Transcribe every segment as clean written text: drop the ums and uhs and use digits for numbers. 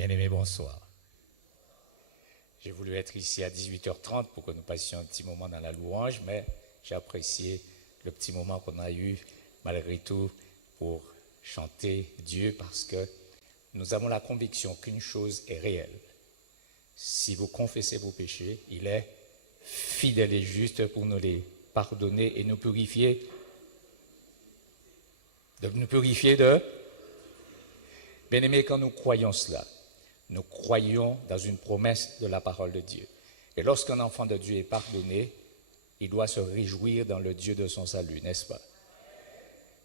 Bien-aimés, bonsoir. J'ai voulu être ici à 18h30 pour que nous passions un petit moment dans la louange, mais j'ai apprécié le petit moment qu'on a eu, malgré tout, pour chanter Dieu, parce que nous avons la conviction qu'une chose est réelle. Si vous confessez vos péchés, il est fidèle et juste pour nous les pardonner et nous purifier de... Bien-aimés, quand nous croyons cela, nous croyons dans une promesse de la parole de Dieu. Et lorsqu'un enfant de Dieu est pardonné, il doit se réjouir dans le Dieu de son salut, n'est-ce pas?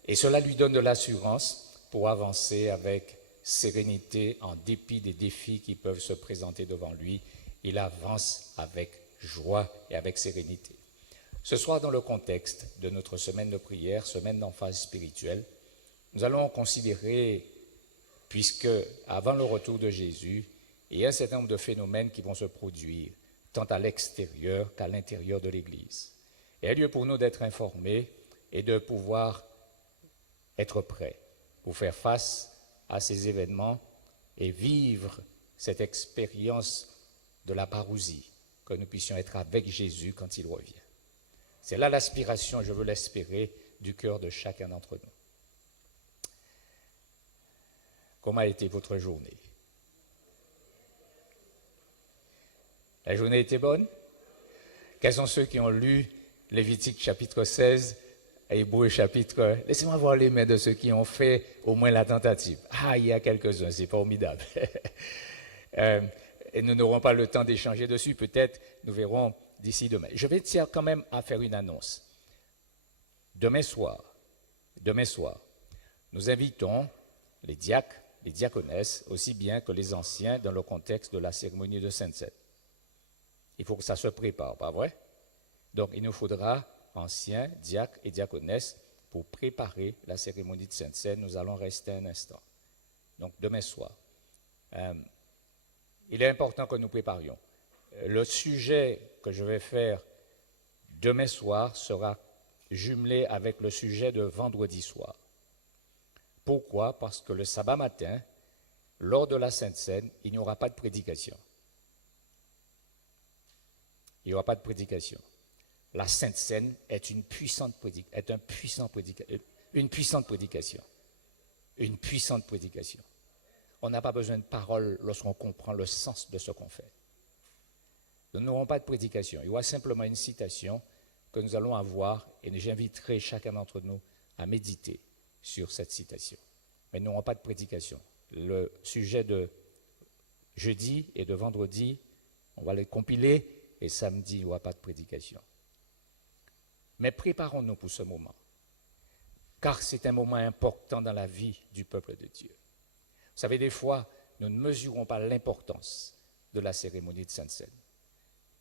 Et cela lui donne de l'assurance pour avancer avec sérénité en dépit des défis qui peuvent se présenter devant lui. Il avance avec joie et avec sérénité. Ce soir, dans le contexte de notre semaine de prière, semaine d'emphase spirituelle, nous allons considérer, puisque avant le retour de Jésus, il y a un certain nombre de phénomènes qui vont se produire, tant à l'extérieur qu'à l'intérieur de l'Église. Il y a lieu pour nous d'être informés et de pouvoir être prêts pour faire face à ces événements et vivre cette expérience de la parousie, que nous puissions être avec Jésus quand il revient. C'est là l'aspiration, je veux l'espérer, du cœur de chacun d'entre nous. Comment a été votre journée? La journée était bonne? Quels sont ceux qui ont lu Lévitique chapitre 16 et Hébreux chapitre... Laissez-moi voir les mains de ceux qui ont fait au moins la tentative. Ah, il y a quelques-uns, c'est formidable. Et nous n'aurons pas le temps d'échanger dessus, peut-être nous verrons d'ici demain. Je vais tiens quand même à faire une annonce. Demain soir, nous invitons les diacres, les diaconesses, aussi bien que les anciens, dans le contexte de la cérémonie de Sainte-Seine. Il faut que ça se prépare, pas vrai? Donc, il nous faudra anciens, diacres et diaconesses pour préparer la cérémonie de Sainte-Seine. Nous allons rester un instant. Donc, demain soir. Il est important que nous préparions. Le sujet que je vais faire demain soir sera jumelé avec le sujet de vendredi soir. Pourquoi? Parce que le sabbat matin, lors de la Sainte-Seine, il n'y aura pas de prédication. Il n'y aura pas de prédication. La Sainte-Seine est une puissante prédication. Une puissante prédication. On n'a pas besoin de paroles lorsqu'on comprend le sens de ce qu'on fait. Nous n'aurons pas de prédication. Il y aura simplement une citation que nous allons avoir et j'inviterai chacun d'entre nous à méditer sur cette citation. Mais nous n'aurons pas de prédication. Le sujet de jeudi et de vendredi, on va les compiler et samedi, il n'y aura pas de prédication. Mais préparons-nous pour ce moment, car c'est un moment important dans la vie du peuple de Dieu. Vous savez, des fois, nous ne mesurons pas l'importance de la cérémonie de Sainte-Seine.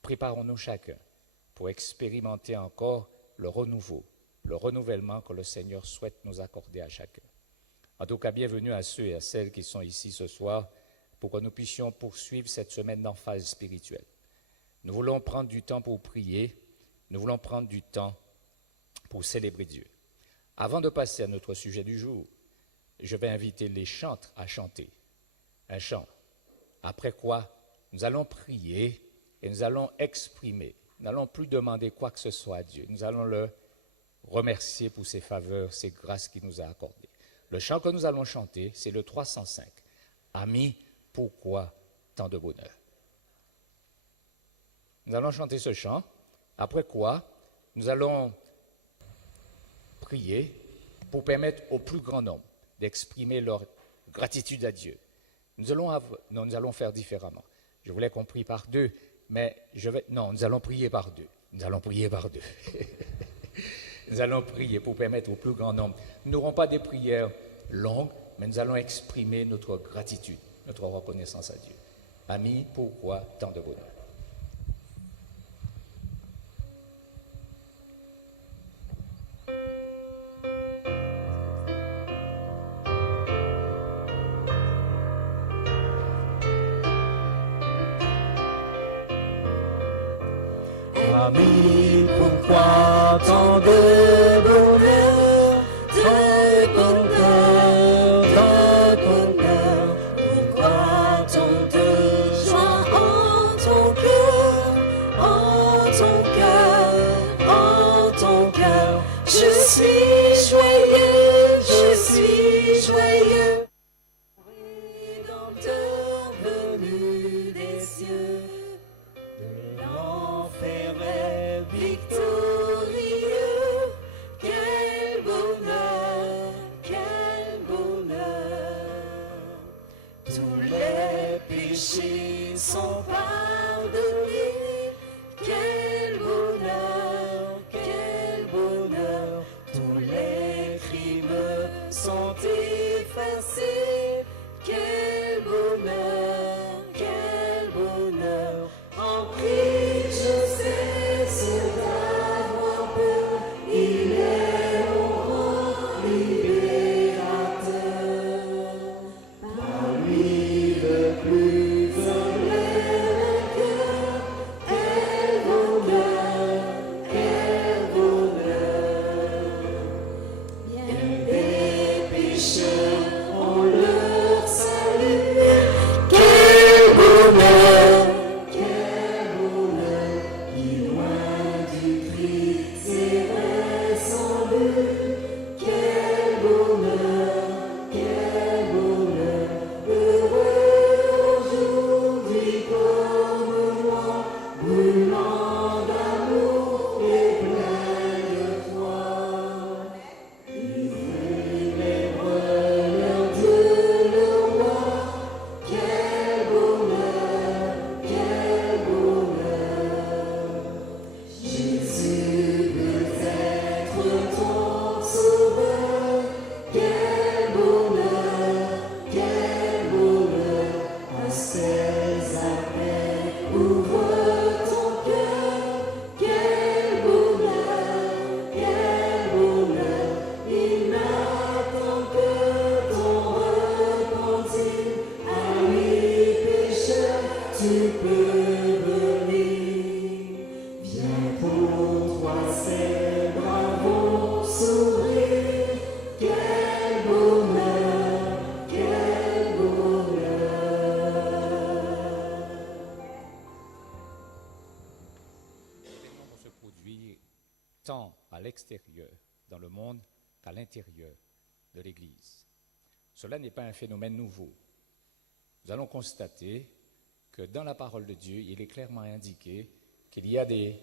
Préparons-nous chacun pour expérimenter encore le renouveau, le renouvellement que le Seigneur souhaite nous accorder à chacun. En tout cas, bienvenue à ceux et à celles qui sont ici ce soir pour que nous puissions poursuivre cette semaine d'emphase spirituelle. Nous voulons prendre du temps pour prier, nous voulons prendre du temps pour célébrer Dieu. Avant de passer à notre sujet du jour, je vais inviter les chantres à chanter un chant. Après quoi, nous allons prier et nous allons exprimer. Nous n'allons plus demander quoi que ce soit à Dieu. Nous allons le remercier pour ses faveurs, ses grâces qu'il nous a accordées. Le chant que nous allons chanter, c'est le 305. Amis, pourquoi tant de bonheur? Nous allons chanter ce chant, après quoi nous allons prier pour permettre au plus grand nombre d'exprimer leur gratitude à Dieu. Nous allons faire différemment. Je voulais qu'on prie par deux, mais nous allons prier par deux. Nous allons prier pour permettre au plus grand nombre. Nous n'aurons pas des prières longues, mais nous allons exprimer notre gratitude, notre reconnaissance à Dieu. Amis, pourquoi tant de bonheur? Amis, pourquoi tant de bonheur, de bonheur, pourquoi tant tant à l'extérieur, dans le monde, qu'à l'intérieur de l'Église. Cela n'est pas un phénomène nouveau. Nous allons constater que dans la parole de Dieu, il est clairement indiqué qu'il y a des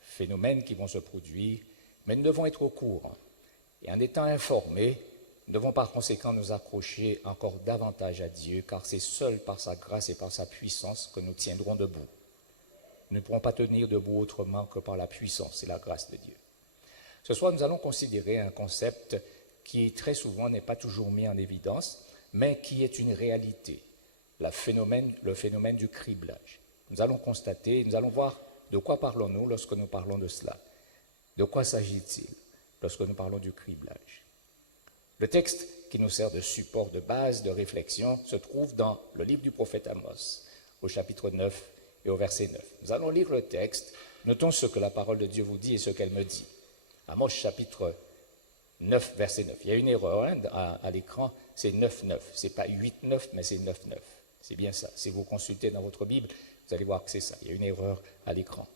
phénomènes qui vont se produire, mais nous devons être au courant. Et en étant informés, nous devons par conséquent nous accrocher encore davantage à Dieu, car c'est seul par sa grâce et par sa puissance que nous tiendrons debout. Nous ne pourrons pas tenir debout autrement que par la puissance et la grâce de Dieu. Ce soir, nous allons considérer un concept qui très souvent n'est pas toujours mis en évidence, mais qui est une réalité, le phénomène du criblage. Nous allons constater, nous allons voir de quoi parlons-nous lorsque nous parlons de cela. De quoi s'agit-il lorsque nous parlons du criblage? Le texte qui nous sert de support, de base, de réflexion, se trouve dans le livre du prophète Amos, au chapitre 9 et au verset 9. Nous allons lire le texte, notons ce que la parole de Dieu vous dit et ce qu'elle me dit. Amos chapitre 9, verset 9. Il y a une erreur à l'écran, c'est 9-9. Ce n'est pas 8-9, mais c'est 9-9. C'est bien ça. Si vous consultez dans votre Bible, vous allez voir que c'est ça. Il y a une erreur à l'écran.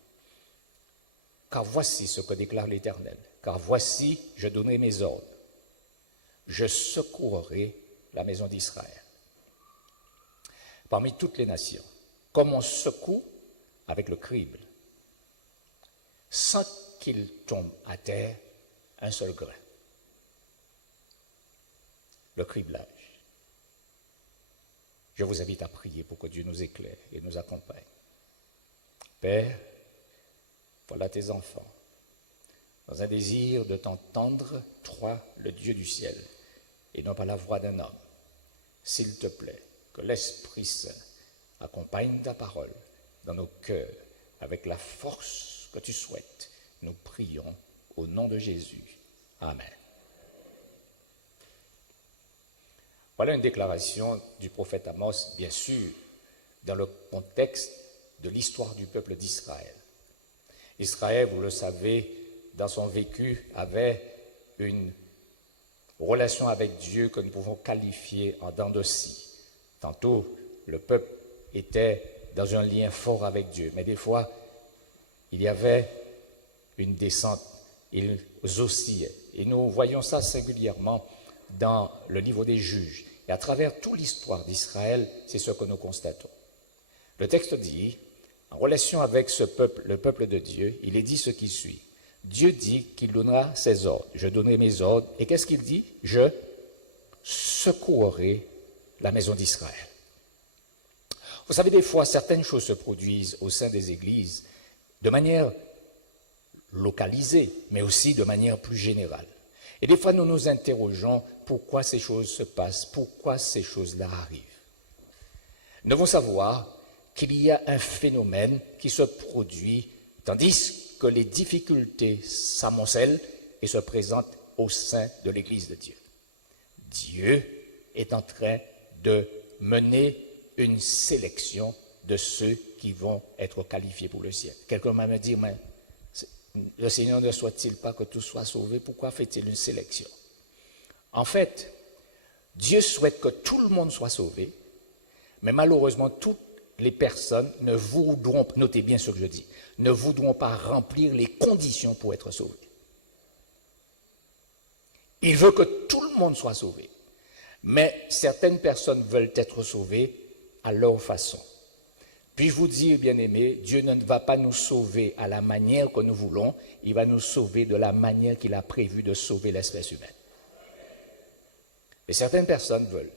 Car voici ce que déclare l'Éternel. Car voici, je donnerai mes ordres. Je secouerai la maison d'Israël parmi toutes les nations, comme on secoue avec le crible, sans qu'il tombe à terre un seul grain. Le criblage. Je vous invite à prier pour que Dieu nous éclaire et nous accompagne. Père, voilà tes enfants, dans un désir de t'entendre, toi, le Dieu du ciel, et non pas la voix d'un homme. S'il te plaît, que l'Esprit Saint accompagne ta parole dans nos cœurs avec la force que tu souhaites. Nous prions au nom de Jésus. Amen. Voilà une déclaration du prophète Amos, bien sûr, dans le contexte de l'histoire du peuple d'Israël. Israël, vous le savez, dans son vécu, avait une relation avec Dieu que nous pouvons qualifier en dents de scie. Tantôt, le peuple était dans un lien fort avec Dieu, mais des fois, il y avait une descente, ils oscillaient. Et nous voyons ça singulièrement dans le livre des Juges. Et à travers toute l'histoire d'Israël, c'est ce que nous constatons. Le texte dit, en relation avec ce peuple, le peuple de Dieu, il est dit ce qui suit. Dieu dit qu'il donnera ses ordres. Je donnerai mes ordres. Et qu'est-ce qu'il dit? Je secouerai la maison d'Israël. Vous savez, des fois, certaines choses se produisent au sein des églises de manière localisée, mais aussi de manière plus générale. Et des fois, nous nous interrogeons pourquoi ces choses se passent, pourquoi ces choses-là arrivent. Nous devons savoir qu'il y a un phénomène qui se produit tandis que les difficultés s'amoncellent et se présentent au sein de l'Église de Dieu. Dieu est en train de mener une sélection de ceux qui vont être qualifiés pour le ciel. Quelqu'un m'a même dit, mais le Seigneur ne souhaite-t-il pas que tout soit sauvé? Pourquoi fait-il une sélection? En fait, Dieu souhaite que tout le monde soit sauvé, mais malheureusement, toutes les personnes ne voudront, notez bien ce que je dis, ne voudront pas remplir les conditions pour être sauvés. Il veut que tout le monde soit sauvé, mais certaines personnes veulent être sauvées à leur façon. Puis-je vous dire, bien-aimés, Dieu ne va pas nous sauver à la manière que nous voulons, il va nous sauver de la manière qu'il a prévu de sauver l'espèce humaine. Et certaines personnes veulent.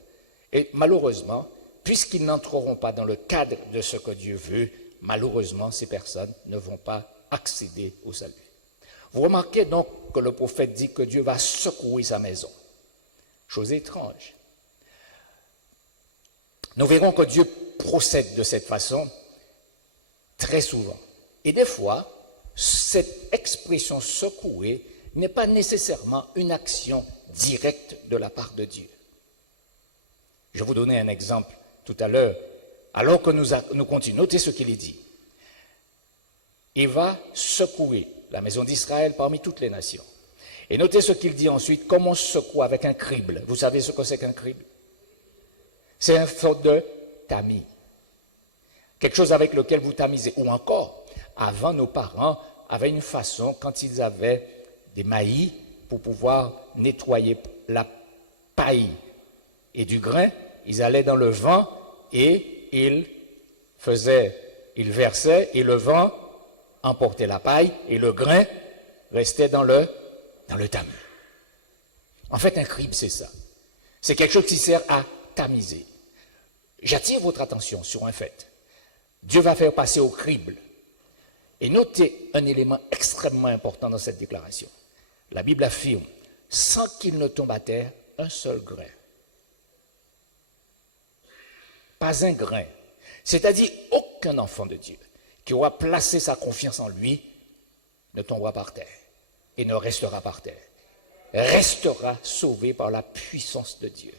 Et malheureusement, puisqu'ils n'entreront pas dans le cadre de ce que Dieu veut, malheureusement, ces personnes ne vont pas accéder au salut. Vous remarquez donc que le prophète dit que Dieu va secouer sa maison. Chose étrange. Nous verrons que Dieu procède de cette façon très souvent. Et des fois, cette expression secouer n'est pas nécessairement une action directe de la part de Dieu. Je vais vous donner un exemple tout à l'heure. Alors que nous continuons, notez ce qu'il est dit. Il va secouer la maison d'Israël parmi toutes les nations. Et notez ce qu'il dit ensuite, comme on secoue avec un crible. Vous savez ce que c'est qu'un crible? C'est un sorte de tamis. Quelque chose avec lequel vous tamisez. Ou encore, avant nos parents avaient une façon, quand ils avaient des maillis, pour pouvoir nettoyer la paille et du grain, ils allaient dans le vent et ils versaient et le vent emportait la paille et le grain restait dans le tamis. En fait, un crible, c'est ça. C'est quelque chose qui sert à tamiser. J'attire votre attention sur un fait. Dieu va faire passer au crible. Et notez un élément extrêmement important dans cette déclaration. La Bible affirme, sans qu'il ne tombe à terre un seul grain. Pas un grain. C'est-à-dire aucun enfant de Dieu qui aura placé sa confiance en lui ne tombera par terre et ne restera par terre. Restera sauvé par la puissance de Dieu.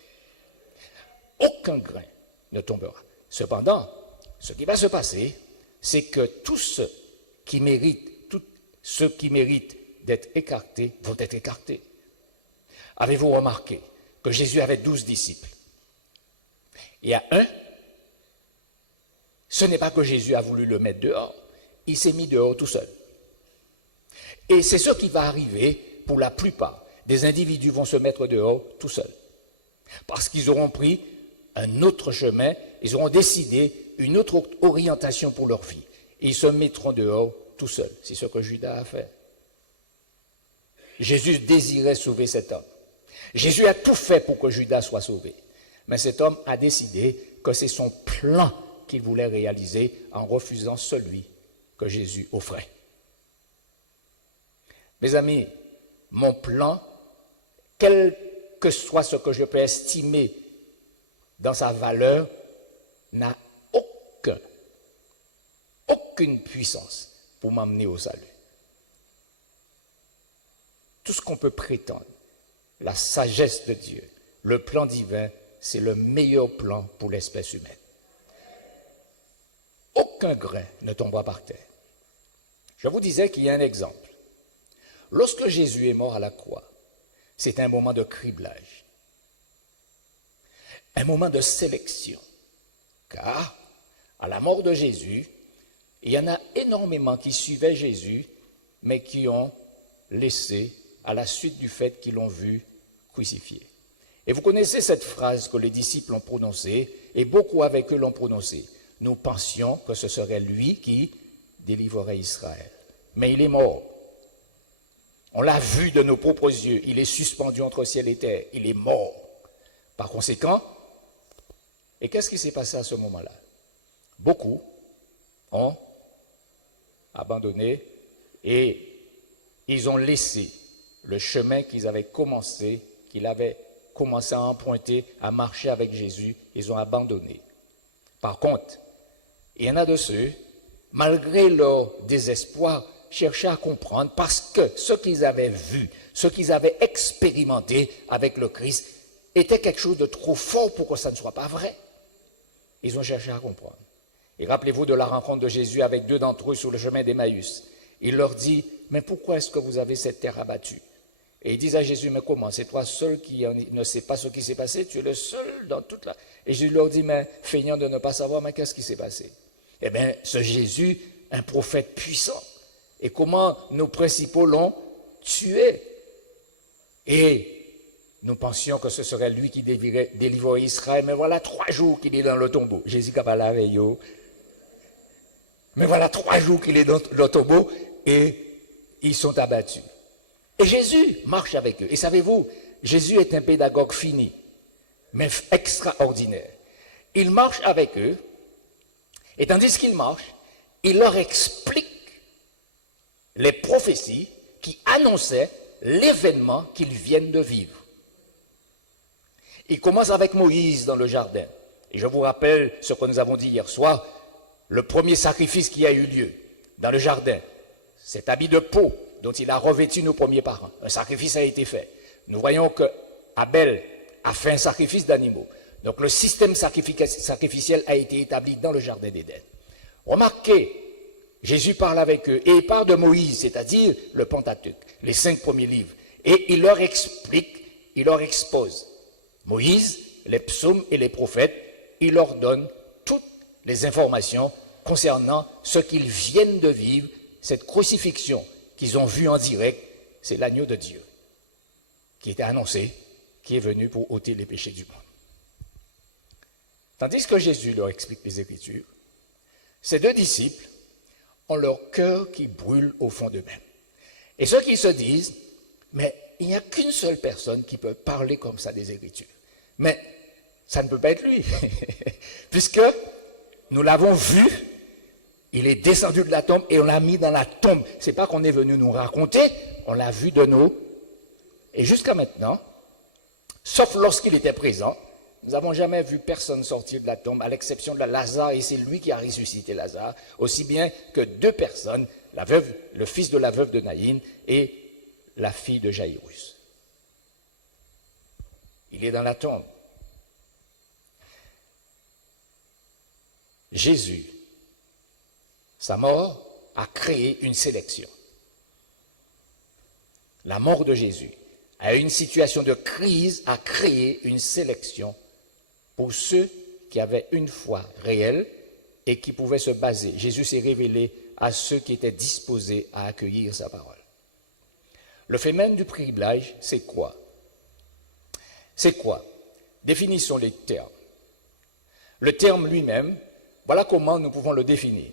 Aucun grain ne tombera. Cependant, ce qui va se passer, c'est que tous ceux qui méritent d'être écartés vont être écartés. Avez-vous remarqué que Jésus avait 12 disciples? Il y a un, ce n'est pas que Jésus a voulu le mettre dehors, il s'est mis dehors tout seul. Et c'est ce qui va arriver pour la plupart. Des individus vont se mettre dehors tout seuls. Parce qu'ils auront pris un autre chemin, ils auront décidé une autre orientation pour leur vie. Et ils se mettront dehors tout seuls. C'est ce que Judas a fait. Jésus désirait sauver cet homme. Jésus a tout fait pour que Judas soit sauvé. Mais cet homme a décidé que c'est son plan qu'il voulait réaliser en refusant celui que Jésus offrait. Mes amis, mon plan, quel que soit ce que je peux estimer dans sa valeur, n'a aucune puissance pour m'amener au salut. Tout ce qu'on peut prétendre, la sagesse de Dieu, le plan divin, c'est le meilleur plan pour l'espèce humaine. Aucun grain ne tombera par terre. Je vous disais qu'il y a un exemple. Lorsque Jésus est mort à la croix, c'est un moment de criblage, un moment de sélection. Car, à la mort de Jésus, il y en a énormément qui suivaient Jésus, mais qui ont laissé à la suite du fait qu'ils l'ont vu crucifié. Et vous connaissez cette phrase que les disciples ont prononcée, et beaucoup avec eux l'ont prononcée. Nous pensions que ce serait lui qui délivrerait Israël. Mais il est mort. On l'a vu de nos propres yeux. Il est suspendu entre ciel et terre. Il est mort. Par conséquent, et qu'est-ce qui s'est passé à ce moment-là? Beaucoup ont abandonné et ils ont laissé le chemin qu'ils avaient commencé à emprunter, à marcher avec Jésus, ils ont abandonné. Par contre, il y en a de ceux, malgré leur désespoir, cherchaient à comprendre parce que ce qu'ils avaient vu, ce qu'ils avaient expérimenté avec le Christ était quelque chose de trop fort pour que ça ne soit pas vrai. Ils ont cherché à comprendre. Et rappelez-vous de la rencontre de Jésus avec deux d'entre eux sur le chemin d'Emmaüs. Il leur dit, mais pourquoi est-ce que vous avez cette terre abattue? Et ils disent à Jésus, mais comment? C'est toi seul qui ne sais pas ce qui s'est passé? Tu es le seul dans toute la... Et Jésus leur dit, mais feignant de ne pas savoir, mais qu'est-ce qui s'est passé? Eh bien, ce Jésus, un prophète puissant. Et comment nos principaux l'ont tué? Et nous pensions que ce serait lui qui délivrerait Israël, mais voilà 3 jours qu'il est dans le tombeau. Jésus qui parlé avec eux. Mais voilà 3 jours qu'il est dans le tombeau et ils sont abattus. Et Jésus marche avec eux. Et savez-vous, Jésus est un pédagogue fini, mais extraordinaire. Il marche avec eux, et tandis qu'il marche, il leur explique les prophéties qui annonçaient l'événement qu'ils viennent de vivre. Il commence avec Moïse dans le jardin. Et je vous rappelle ce que nous avons dit hier soir, le premier sacrifice qui a eu lieu dans le jardin, cet habit de peau dont il a revêtu nos premiers parents. Un sacrifice a été fait. Nous voyons que Abel a fait un sacrifice d'animaux. Donc le système sacrificiel a été établi dans le jardin d'Éden. Remarquez, Jésus parle avec eux et il parle de Moïse, c'est-à-dire le Pentateuque, les 5 premiers livres. Et il leur explique, il leur expose Moïse, les psaumes et les prophètes, il leur donne toutes les informations concernant ce qu'ils viennent de vivre cette crucifixion qu'ils ont vue en direct, c'est l'agneau de Dieu qui était annoncé, qui est venu pour ôter les péchés du monde. Tandis que Jésus leur explique les Écritures, ces deux disciples ont leur cœur qui brûle au fond d'eux-mêmes. Et ceux qui se disent, mais il n'y a qu'une seule personne qui peut parler comme ça des Écritures. Mais ça ne peut pas être lui, puisque nous l'avons vu, il est descendu de la tombe et on l'a mis dans la tombe. Ce n'est pas qu'on est venu nous raconter, on l'a vu de nous. Et jusqu'à maintenant, sauf lorsqu'il était présent, nous n'avons jamais vu personne sortir de la tombe, à l'exception de Lazare, et c'est lui qui a ressuscité Lazare, aussi bien que deux personnes, la veuve, le fils de la veuve de Naïn et la fille de Jaïrus. Il est dans la tombe. Jésus, sa mort a créé une sélection. La mort de Jésus, à une situation de crise, a créé une sélection pour ceux qui avaient une foi réelle et qui pouvaient se baser. Jésus s'est révélé à ceux qui étaient disposés à accueillir sa parole. Le phénomène du criblage, c'est quoi? C'est quoi? Définissons les termes. Le terme lui-même, voilà comment nous pouvons le définir.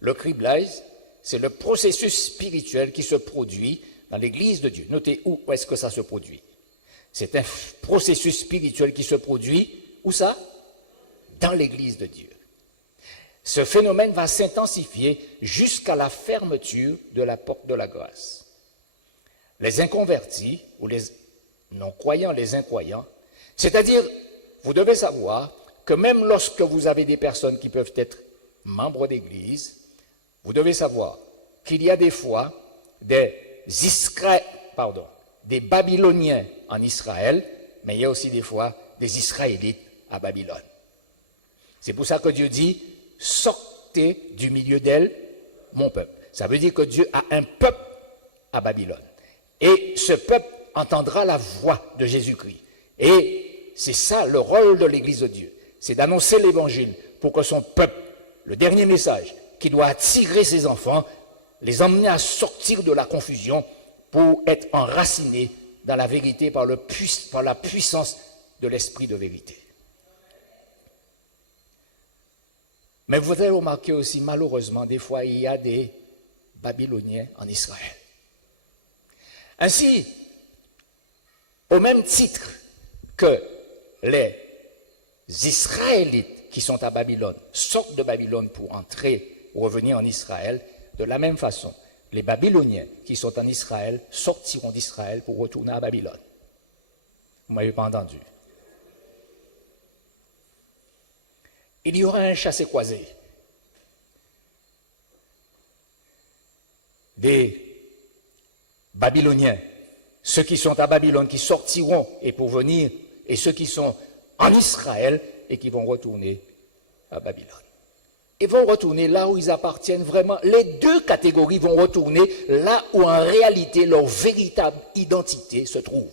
Le criblage, c'est le processus spirituel qui se produit dans l'Église de Dieu. Notez où est-ce que ça se produit. C'est un processus spirituel qui se produit, où ça? Dans l'Église de Dieu. Ce phénomène va s'intensifier jusqu'à la fermeture de la porte de la grâce. Les inconvertis, ou les non-croyants, les incroyants, c'est-à-dire, vous devez savoir que même lorsque vous avez des personnes qui peuvent être membres d'Église, vous devez savoir qu'il y a des fois des Babyloniens en Israël, mais il y a aussi des fois des Israélites à Babylone. C'est pour ça que Dieu dit, sortez du milieu d'elle, mon peuple. Ça veut dire que Dieu a un peuple à Babylone. Et ce peuple entendra la voix de Jésus-Christ. Et c'est ça le rôle de l'Église de Dieu. C'est d'annoncer l'Évangile pour que son peuple, le dernier message, qui doit attirer ses enfants, les emmener à sortir de la confusion pour être enracinés dans la vérité par la puissance de l'esprit de vérité. Mais vous avez remarqué aussi, malheureusement, des fois, il y a des Babyloniens en Israël. Ainsi, au même titre que les Israélites qui sont à Babylone sortent de Babylone pour entrer ou revenir en Israël, de la même façon, les Babyloniens qui sont en Israël sortiront d'Israël pour retourner à Babylone. Vous ne m'avez pas entendu. Il y aura un chassé-croisé. Des Babyloniens, ceux qui sont à Babylone, qui sortiront et pour venir, et ceux qui sont en Israël et qui vont retourner à Babylone. Ils vont retourner là où ils appartiennent vraiment. Les deux catégories vont retourner là où en réalité leur véritable identité se trouve.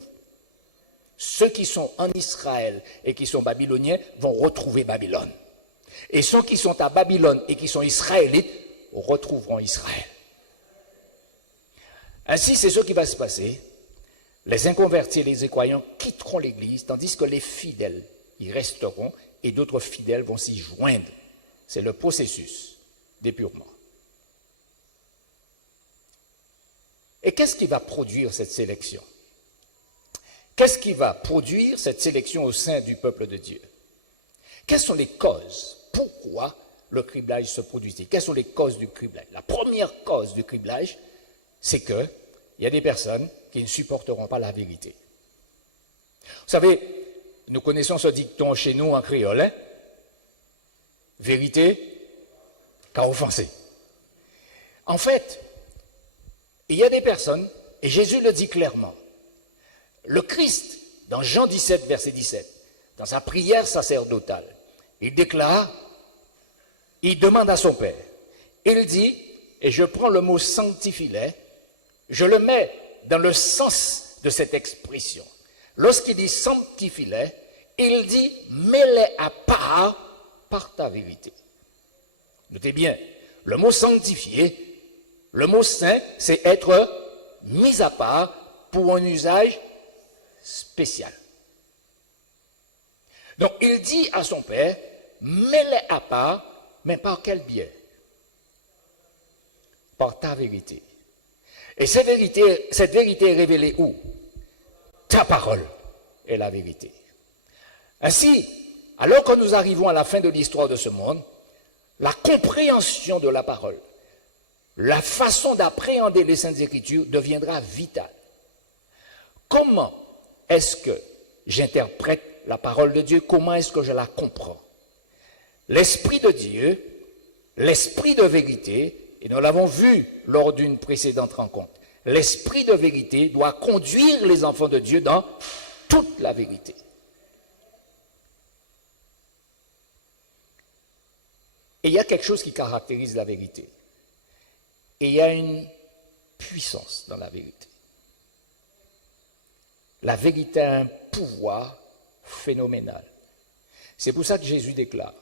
Ceux qui sont en Israël et qui sont babyloniens vont retrouver Babylone. Et ceux qui sont à Babylone et qui sont israélites retrouveront Israël. Ainsi, c'est ce qui va se passer. Les inconvertis et les incroyants quitteront l'Église, tandis que les fidèles y resteront et d'autres fidèles vont s'y joindre. C'est le processus d'épurement. Et qu'est-ce qui va produire cette sélection? Qu'est-ce qui va produire cette sélection au sein du peuple de Dieu? Quelles sont les causes? Pourquoi le criblage se produit-il? Quelles sont les causes du criblage? La première cause du criblage, c'est qu'il y a des personnes qui ne supporteront pas la vérité. Vous savez, nous connaissons ce dicton chez nous en créole, hein? Vérité, qu'a offensé. En fait, il y a des personnes, et Jésus le dit clairement, le Christ, dans Jean 17, verset 17, dans sa prière sacerdotale, il déclare, il demande à son Père, il dit, et je prends le mot sanctifie-les, je le mets dans le sens de cette expression. Lorsqu'il dit sanctifie-les, il dit mets-les à part par ta vérité. Notez bien, le mot sanctifier Le mot saint, c'est être mis à part pour un usage spécial. Donc il dit à son père, mets-les à part, mais par quel biais? Par ta vérité. Et cette vérité est révélée où? Ta parole est la vérité. Ainsi, alors que nous arrivons à la fin de l'histoire de ce monde, la compréhension de la parole, la façon d'appréhender les Saintes Écritures deviendra vitale. Comment est-ce que j'interprète la parole de Dieu? Comment est-ce que je la comprends? L'Esprit de Dieu, l'Esprit de vérité, et nous l'avons vu lors d'une précédente rencontre, l'Esprit de vérité doit conduire les enfants de Dieu dans toute la vérité. Et il y a quelque chose qui caractérise la vérité. Et il y a une puissance dans la vérité. La vérité a un pouvoir phénoménal. C'est pour ça que Jésus déclare,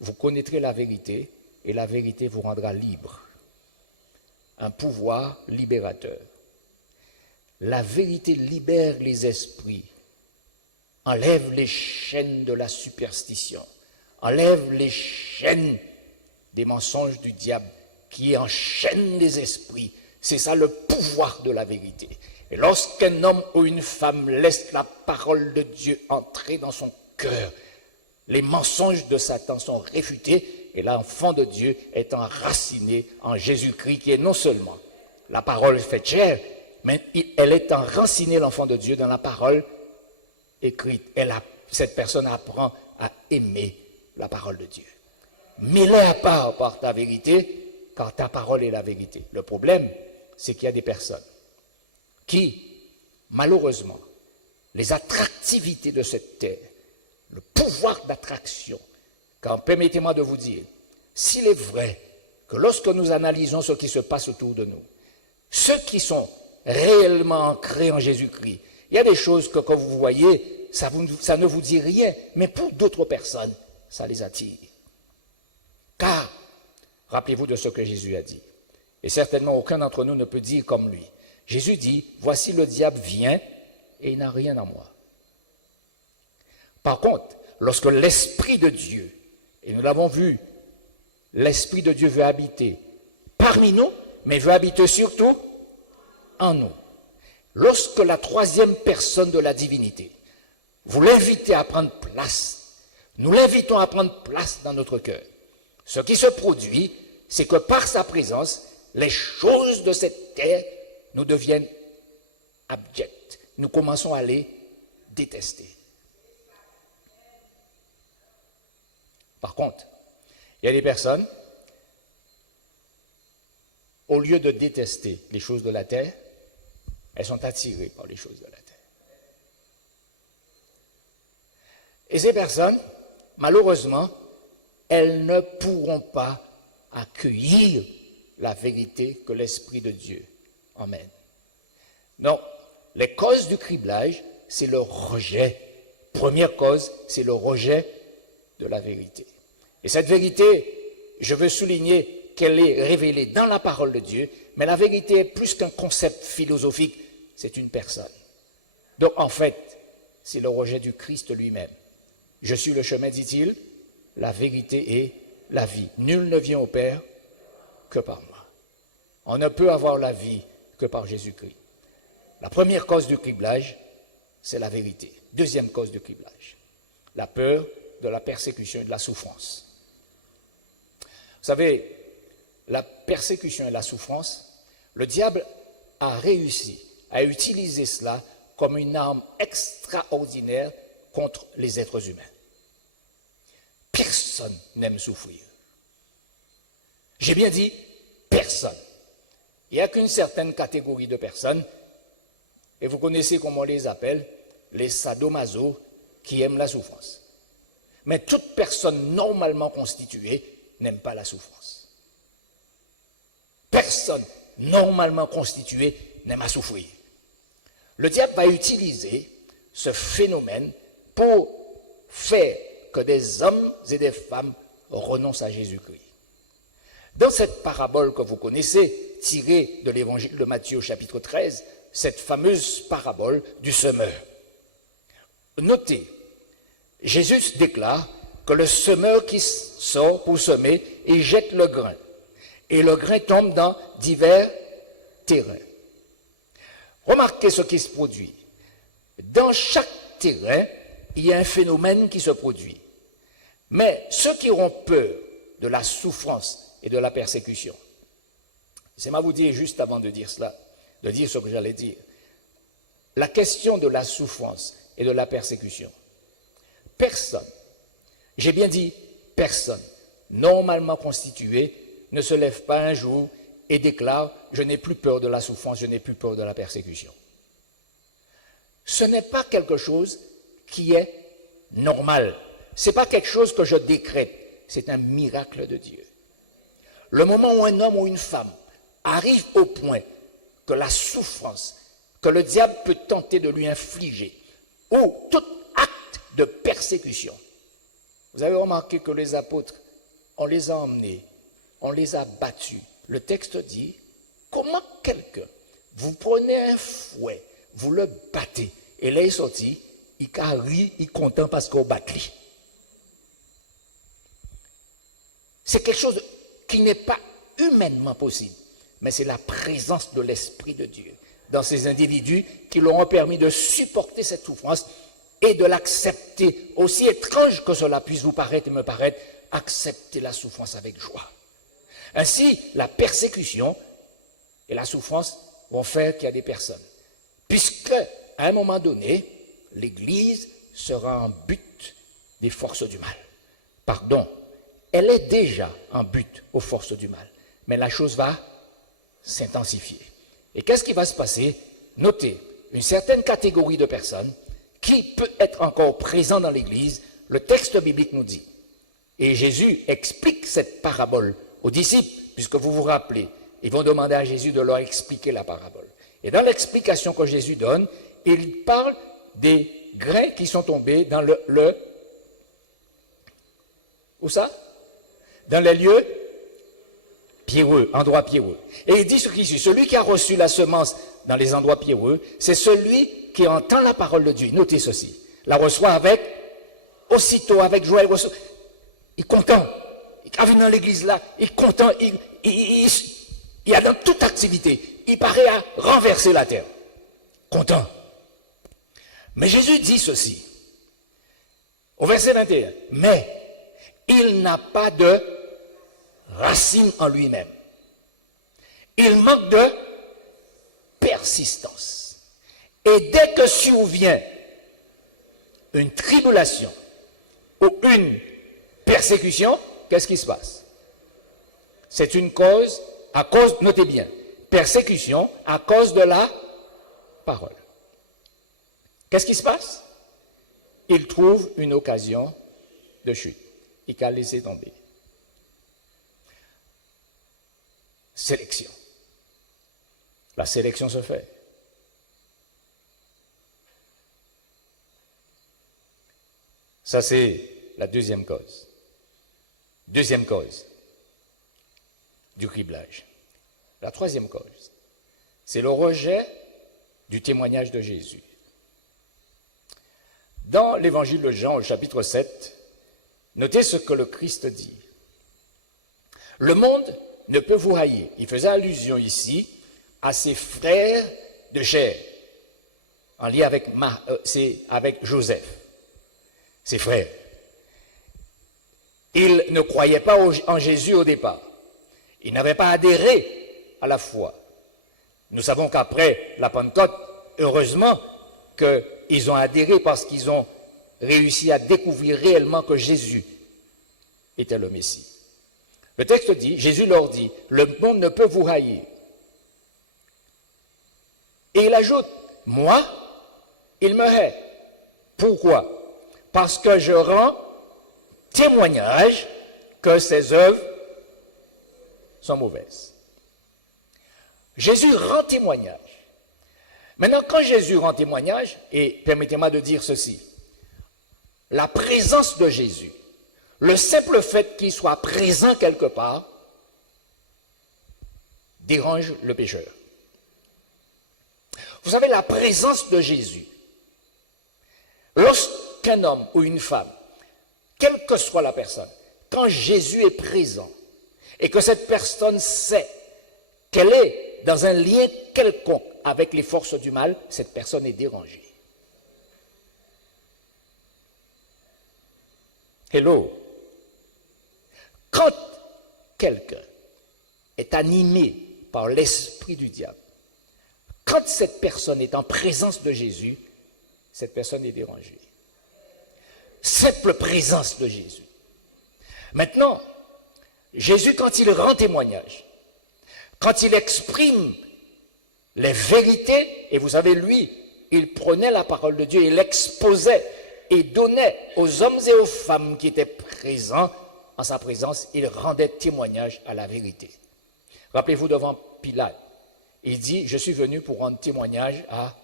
vous connaîtrez la vérité et la vérité vous rendra libre. Un pouvoir libérateur. La vérité libère les esprits, enlève les chaînes de la superstition, enlève les chaînes des mensonges du diable qui enchaînent les esprits. C'est ça le pouvoir de la vérité. Et lorsqu'un homme ou une femme laisse la parole de Dieu entrer dans son cœur, les mensonges de Satan sont réfutés et l'enfant de Dieu est enraciné en Jésus-Christ qui est non seulement la parole faite chair, mais elle est enracinée, l'enfant de Dieu, dans la parole écrite. Cette personne apprend à aimer la parole de Dieu. Mets-les à part par ta vérité, car ta parole est la vérité. Le problème, c'est qu'il y a des personnes qui, malheureusement, les attractivités de cette terre, le pouvoir d'attraction, car permettez-moi de vous dire, s'il est vrai que lorsque nous analysons ce qui se passe autour de nous, ceux qui sont réellement ancrés en Jésus-Christ, il y a des choses que quand vous voyez, ça ne vous dit rien, mais pour d'autres personnes, ça les attire. Car, rappelez-vous de ce que Jésus a dit, et certainement aucun d'entre nous ne peut dire comme lui. Jésus dit, voici le diable vient et il n'a rien à moi. Par contre, lorsque l'Esprit de Dieu, et nous l'avons vu, l'Esprit de Dieu veut habiter parmi nous, mais veut habiter surtout en nous. Lorsque la troisième personne de la divinité, vous l'invitez à prendre place, nous l'invitons à prendre place dans notre cœur. Ce qui se produit, c'est que par sa présence, les choses de cette terre nous deviennent abjectes. Nous commençons à les détester. Par contre, il y a des personnes, au lieu de détester les choses de la terre, elles sont attirées par les choses de la terre. Et ces personnes, malheureusement, elles ne pourront pas accueillir la vérité que l'Esprit de Dieu emmène. Non, les causes du criblage, c'est le rejet. Première cause, c'est le rejet de la vérité. Et cette vérité, je veux souligner qu'elle est révélée dans la parole de Dieu, mais la vérité est plus qu'un concept philosophique, c'est une personne. Donc en fait, c'est le rejet du Christ lui-même. Je suis le chemin, dit-il, la vérité et la vie. Nul ne vient au Père que par moi. On ne peut avoir la vie que par Jésus-Christ. La première cause du criblage, c'est la vérité. Deuxième cause du criblage, la peur de la persécution et de la souffrance. Vous savez, la persécution et la souffrance, le diable a réussi à utiliser cela comme une arme extraordinaire contre les êtres humains. Personne n'aime souffrir. J'ai bien dit personne. Il n'y a qu'une certaine catégorie de personnes, et vous connaissez comment on les appelle, les sadomaso, qui aiment la souffrance. Mais toute personne normalement constituée n'aime pas la souffrance. Personne normalement constituée n'aime à souffrir. Le diable va utiliser ce phénomène pour faire que des hommes et des femmes renoncent à Jésus-Christ. Dans cette parabole que vous connaissez, tirée de l'évangile de Matthieu au chapitre 13, cette fameuse parabole du semeur. Notez, Jésus déclare que le semeur qui sort pour semer, il jette le grain. Et le grain tombe dans divers terrains. Remarquez ce qui se produit. Dans chaque terrain, il y a un phénomène qui se produit. Mais ceux qui auront peur de la souffrance et de la persécution, c'est moi vous dire juste avant de dire cela, de dire ce que j'allais dire. La question de la souffrance et de la persécution. Personne, j'ai bien dit personne, normalement constitué, ne se lève pas un jour et déclare « Je n'ai plus peur de la souffrance, je n'ai plus peur de la persécution ». Ce n'est pas quelque chose qui est normal. Ce n'est pas quelque chose que je décrète. C'est un miracle de Dieu. Le moment où un homme ou une femme arrive au point que la souffrance, que le diable peut tenter de lui infliger, ou tout acte de persécution. Vous avez remarqué que les apôtres, on les a emmenés, on les a battus. Le texte dit, comment quelqu'un, vous prenez un fouet, vous le battez, et là il est sorti, il rit, il est content parce qu'on bat lui. C'est quelque chose qui n'est pas humainement possible, mais c'est la présence de l'Esprit de Dieu dans ces individus qui leur ont permis de supporter cette souffrance et de l'accepter, aussi étrange que cela puisse vous paraître et me paraître, accepter la souffrance avec joie. Ainsi, la persécution et la souffrance vont faire qu'il y a des personnes. Puisque, à un moment donné, l'Église sera en but des forces du mal. Pardon, elle est déjà en but aux forces du mal. Mais la chose va s'intensifier. Et qu'est-ce qui va se passer? Notez, une certaine catégorie de personnes qui peut être encore présent dans l'Église, le texte biblique nous dit. Et Jésus explique cette parabole aux disciples, puisque vous vous rappelez, ils vont demander à Jésus de leur expliquer la parabole. Et dans l'explication que Jésus donne, il parle des grains qui sont tombés dans où ça? Dans les lieux pierreux, endroits pierreux. Et il dit ce qui suit, celui qui a reçu la semence dans les endroits pierreux, c'est celui qui entend la parole de Dieu. Notez ceci, la reçoit aussitôt avec joie, il est content. Il arrive dans l'église là, il est content, il a dans toute activité, il paraît à renverser la terre. Content. Mais Jésus dit ceci, au verset 21, mais il n'a pas de racine en lui-même. Il manque de persistance. Et dès que survient une tribulation ou une persécution, qu'est-ce qui se passe? C'est une cause, notez bien, persécution à cause de la parole. Qu'est-ce qui se passe? Il trouve une occasion de chute. Il a laissé tomber. Sélection. La sélection se fait. Ça, c'est la deuxième cause. Deuxième cause du criblage. La troisième cause, c'est le rejet du témoignage de Jésus. Dans l'évangile de Jean, au chapitre 7, notez ce que le Christ dit. Le monde ne peut vous haïr. Il faisait allusion ici à ses frères de chair, en lien avec Joseph, ses frères. Ils ne croyaient pas en Jésus au départ. Ils n'avaient pas adhéré à la foi. Nous savons qu'après la Pentecôte, heureusement qu'ils ont adhéré parce qu'ils ont réussi à découvrir réellement que Jésus était le Messie. Le texte dit, Jésus leur dit, le monde ne peut vous haïr. Et il ajoute, moi, il me hait. Pourquoi? Parce que je rends témoignage que ses œuvres sont mauvaises. Jésus rend témoignage. Maintenant, quand Jésus rend témoignage, et permettez-moi de dire ceci, la présence de Jésus, le simple fait qu'il soit présent quelque part, dérange le pécheur. Vous savez, la présence de Jésus, lorsqu'un homme ou une femme, quelle que soit la personne, quand Jésus est présent et que cette personne sait qu'elle est dans un lien quelconque avec les forces du mal, cette personne est dérangée. Hello. Quand quelqu'un est animé par l'esprit du diable, quand cette personne est en présence de Jésus, cette personne est dérangée. Simple présence de Jésus. Maintenant, Jésus, quand il rend témoignage, quand il exprime les vérités, et vous savez, lui, il prenait la parole de Dieu, il l'exposait et donnait aux hommes et aux femmes qui étaient présents en sa présence, il rendait témoignage à la vérité. Rappelez-vous devant Pilate, il dit, je suis venu pour rendre témoignage à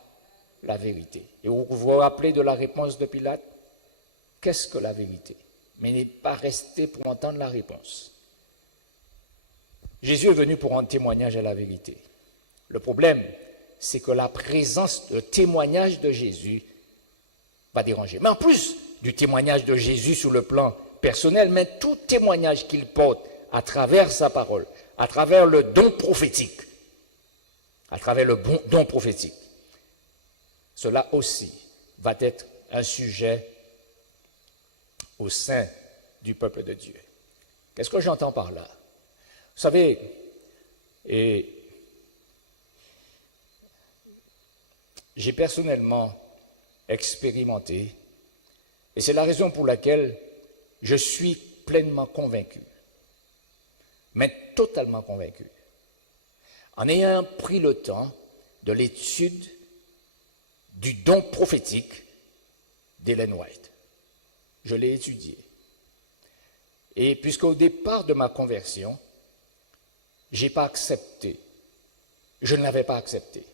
la vérité. Et vous vous rappelez de la réponse de Pilate? Qu'est-ce que la vérité? Mais il n'est pas resté pour entendre la réponse. Jésus est venu pour rendre témoignage à la vérité. Le problème, c'est que la présence, le témoignage de Jésus va déranger. Mais en plus du témoignage de Jésus sur le plan personnel, mais tout témoignage qu'il porte à travers sa parole, à travers le don prophétique, cela aussi va être un sujet au sein du peuple de Dieu. Qu'est-ce que j'entends par là? Vous savez, j'ai personnellement expérimenté, et c'est la raison pour laquelle je suis pleinement convaincu, mais totalement convaincu, en ayant pris le temps de l'étude du don prophétique d'Ellen White. Je l'ai étudié. Et puisqu'au départ de ma conversion, je ne l'avais pas accepté.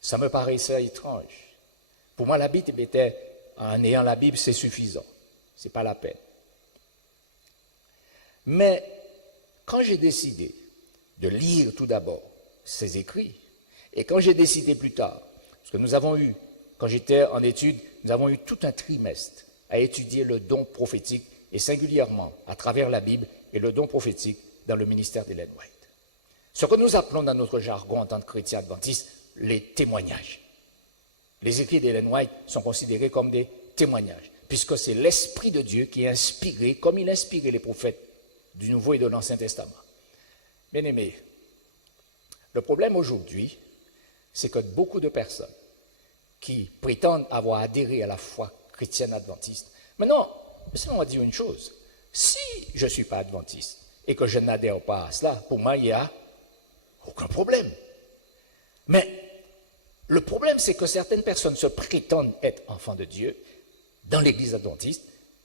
Ça me paraissait étrange. Pour moi, la Bible était, en ayant la Bible, c'est suffisant. Ce n'est pas la peine. Mais quand j'ai décidé de lire tout d'abord ses écrits, et quand j'ai décidé plus tard, parce que nous avons eu, quand j'étais en études, nous avons eu tout un trimestre à étudier le don prophétique, et singulièrement à travers la Bible et le don prophétique dans le ministère d'Ellen White. Ce que nous appelons dans notre jargon en tant que chrétiens adventistes, les témoignages. Les écrits d'Ellen White sont considérés comme des témoignages, puisque c'est l'Esprit de Dieu qui est inspiré, comme il inspirait les prophètes du Nouveau et de l'Ancien Testament. Bien-aimés, le problème aujourd'hui, c'est que beaucoup de personnes qui prétendent avoir adhéré à la foi chrétienne adventiste, maintenant, laissez-moi dire une chose, si je ne suis pas adventiste et que je n'adhère pas à cela, pour moi, il n'y a aucun problème. Mais le problème, c'est que certaines personnes se prétendent être enfants de Dieu dans l'église adventiste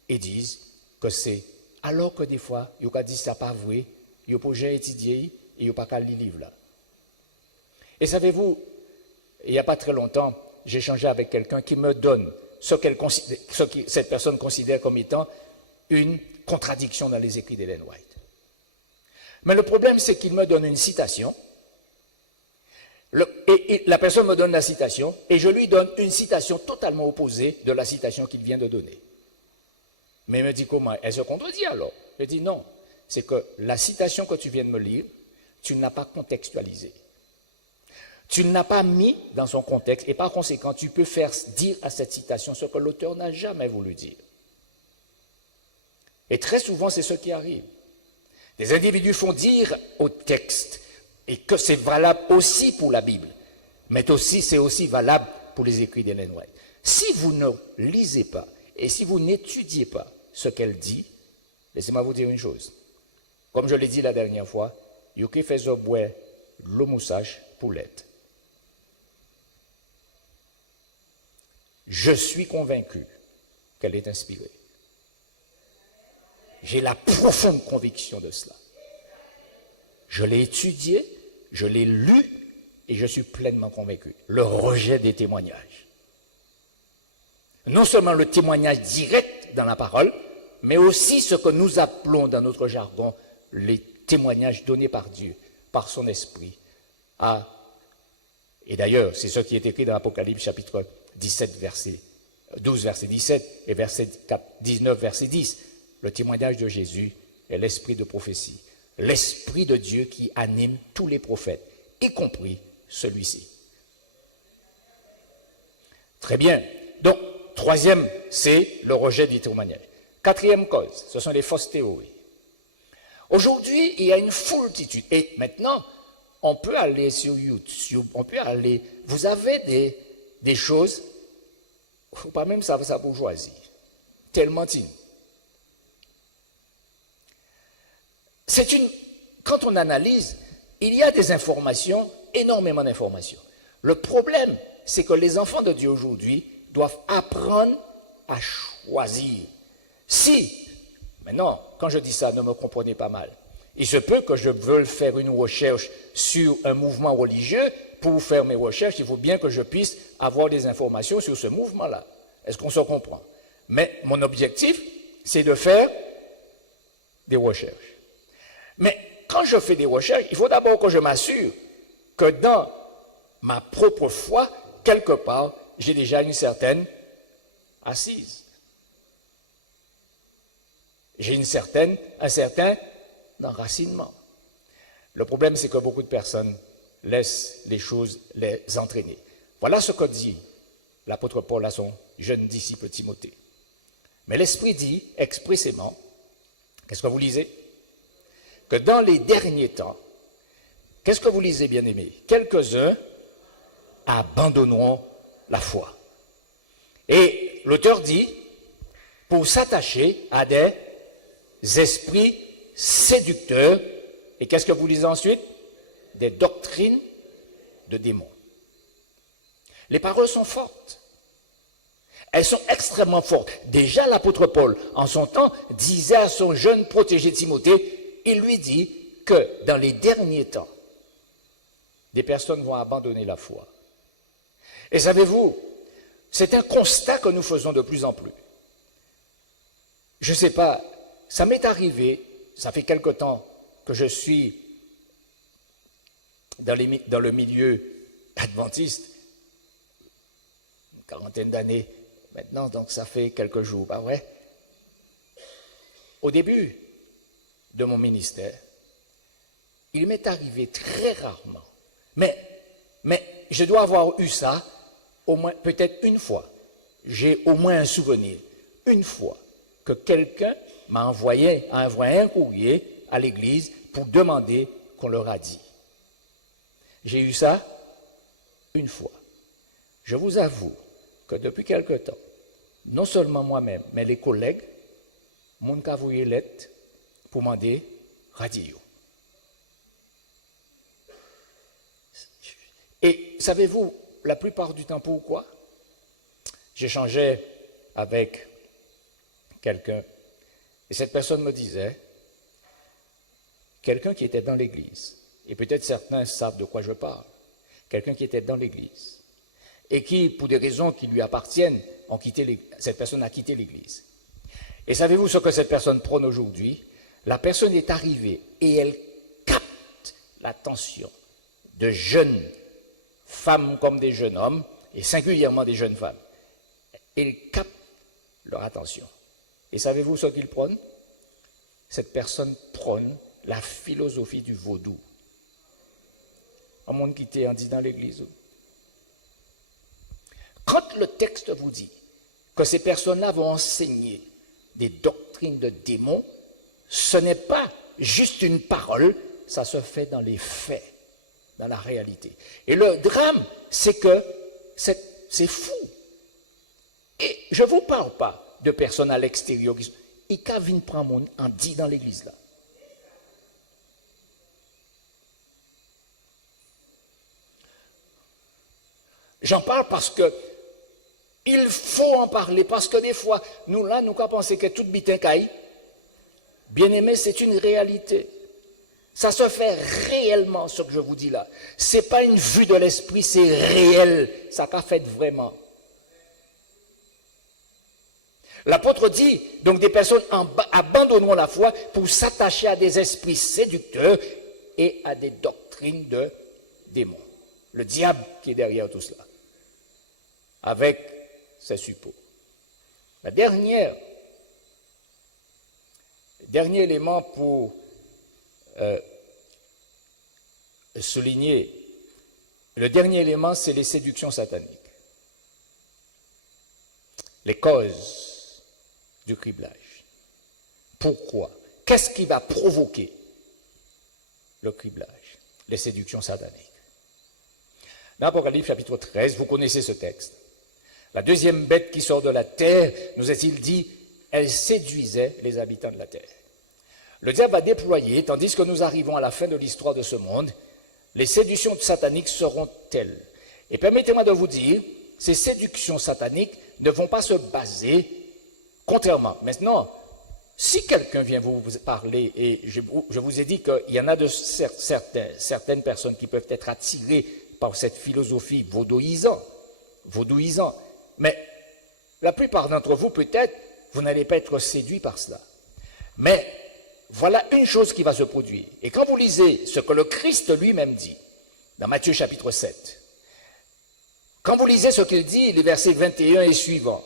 et disent que c'est, alors que des fois, ils ont dit ça pas vrai, ils n'ont pas étudié et ils n'ont pas qu'à lire le livre là. Et savez-vous, il n'y a pas très longtemps, j'ai échangé avec quelqu'un qui me donne ce que cette personne considère comme étant une contradiction dans les écrits d'Ellen White. Mais le problème, c'est qu'il me donne une citation, et la personne me donne la citation, et je lui donne une citation totalement opposée de la citation qu'il vient de donner. Mais il me dit comment? Elle se contredit alors. Je dis non, c'est que la citation que tu viens de me lire, tu ne l'as pas contextualisée. Tu ne l'as pas mis dans son contexte, et par conséquent, tu peux faire dire à cette citation ce que l'auteur n'a jamais voulu dire. Et très souvent, c'est ce qui arrive. Des individus font dire au texte, et que c'est valable aussi pour la Bible, mais aussi c'est aussi valable pour les écrits d'Ellen White. Si vous ne lisez pas, et si vous n'étudiez pas ce qu'elle dit, laissez-moi vous dire une chose. Comme je l'ai dit la dernière fois, Yuki fait boire l'eau moussage pour l'être. Je suis convaincu qu'elle est inspirée. J'ai la profonde conviction de cela. Je l'ai étudié, je l'ai lu et je suis pleinement convaincu. Le rejet des témoignages. Non seulement le témoignage direct dans la parole, mais aussi ce que nous appelons dans notre jargon les témoignages donnés par Dieu par son esprit et d'ailleurs, c'est ce qui est écrit dans l'Apocalypse chapitre 17, verset 12, verset 17 et verset 19, verset 10. Le témoignage de Jésus est l'esprit de prophétie, l'esprit de Dieu qui anime tous les prophètes, y compris celui-ci. Très bien. Donc, troisième, c'est le rejet du témoignage. Quatrième cause, ce sont les fausses théories. Aujourd'hui, il y a une foultitude. Et maintenant, on peut aller sur YouTube, vous avez des choses, faut pas même savoir sa bourgeoisie. Tellement tine. Quand on analyse, il y a des informations, énormément d'informations. Le problème, c'est que les enfants de Dieu aujourd'hui doivent apprendre à choisir. Maintenant, quand je dis ça, ne me comprenez pas mal. Il se peut que je veuille faire une recherche sur un mouvement religieux. Pour faire mes recherches, il faut bien que je puisse avoir des informations sur ce mouvement-là. Est-ce qu'on se comprend? Mais mon objectif, c'est de faire des recherches. Mais quand je fais des recherches, il faut d'abord que je m'assure que dans ma propre foi, quelque part, j'ai déjà une certaine assise. J'ai un certain enracinement. Le problème, c'est que beaucoup de personnes laissent les choses les entraîner. Voilà ce que dit l'apôtre Paul à son jeune disciple Timothée. Mais l'Esprit dit expressément, qu'est-ce que vous lisez? Que dans les derniers temps, qu'est-ce que vous lisez, bien-aimés? Quelques-uns abandonneront la foi. Et l'auteur dit, pour s'attacher à des esprits séducteurs, et qu'est-ce que vous lisez ensuite? Des doctrines de démons. Les paroles sont fortes. Elles sont extrêmement fortes. Déjà, l'apôtre Paul, en son temps, disait à son jeune protégé Timothée, il lui dit que dans les derniers temps, des personnes vont abandonner la foi. Et savez-vous, c'est un constat que nous faisons de plus en plus. Je ne sais pas, ça m'est arrivé, ça fait quelque temps que je suis dans le milieu adventiste, une quarantaine d'années maintenant, donc ça fait quelques jours, pas vrai? Au début de mon ministère, il m'est arrivé très rarement, mais je dois avoir eu ça au moins peut-être une fois. J'ai au moins un souvenir, une fois, que quelqu'un m'a envoyé un courrier à l'église pour demander qu'on leur a dit. J'ai eu ça une fois. Je vous avoue que depuis quelque temps, non seulement moi-même, mais les collègues m'ont envoyé lettre pour demander radio. Et savez-vous, la plupart du temps, pourquoi? J'échangeais avec quelqu'un, et cette personne me disait, quelqu'un qui était dans l'église, et peut-être certains savent de quoi je parle, quelqu'un qui était dans l'église, et qui, pour des raisons qui lui appartiennent, cette personne a quitté l'église. Et savez-vous ce que cette personne prône aujourd'hui? La personne est arrivée et elle capte l'attention de jeunes femmes comme des jeunes hommes, et singulièrement des jeunes femmes. Elle capte leur attention. Et savez-vous ce qu'il prône? Cette personne prône la philosophie du vaudou. Un monde qui était dit dans l'église. Quand le texte vous dit que ces personnes-là vont enseigner des doctrines de démons, ce n'est pas juste une parole, ça se fait dans les faits, dans la réalité. Et le drame, c'est que c'est fou. Et je ne vous parle pas de personnes à l'extérieur qui sont... Et quand vient prendre mon en dit dans l'église là. J'en parle parce que il faut en parler, parce que des fois, nous pensons que tout bitin caille. Bien aimé, c'est une réalité. Ça se fait réellement, ce que je vous dis là. Ce n'est pas une vue de l'esprit, c'est réel. Ça qu'a fait vraiment. L'apôtre dit, donc des personnes abandonneront la foi pour s'attacher à des esprits séducteurs et à des doctrines doctrine de démons. Le diable qui est derrière tout cela, avec ses suppôts. Le dernier élément pour souligner, le dernier élément, c'est les séductions sataniques. Les causes du criblage. Pourquoi? Qu'est-ce qui va provoquer le criblage? Les séductions sataniques. Dans Apocalypse chapitre 13, vous connaissez ce texte. La deuxième bête qui sort de la terre, nous est-il dit, elle séduisait les habitants de la terre. Le diable va déployer, tandis que nous arrivons à la fin de l'histoire de ce monde, les séductions sataniques seront telles. Et permettez-moi de vous dire, ces séductions sataniques ne vont pas se baser, contrairement. Maintenant, si quelqu'un vient vous parler, et je vous ai dit qu'il y en a de certaines personnes qui peuvent être attirées par cette philosophie vaudouisante, mais la plupart d'entre vous, peut-être, vous n'allez pas être séduits par cela. Mais voilà une chose qui va se produire. Et quand vous lisez ce que le Christ lui-même dit, dans Matthieu chapitre 7, quand vous lisez ce qu'il dit, les versets 21 et suivants,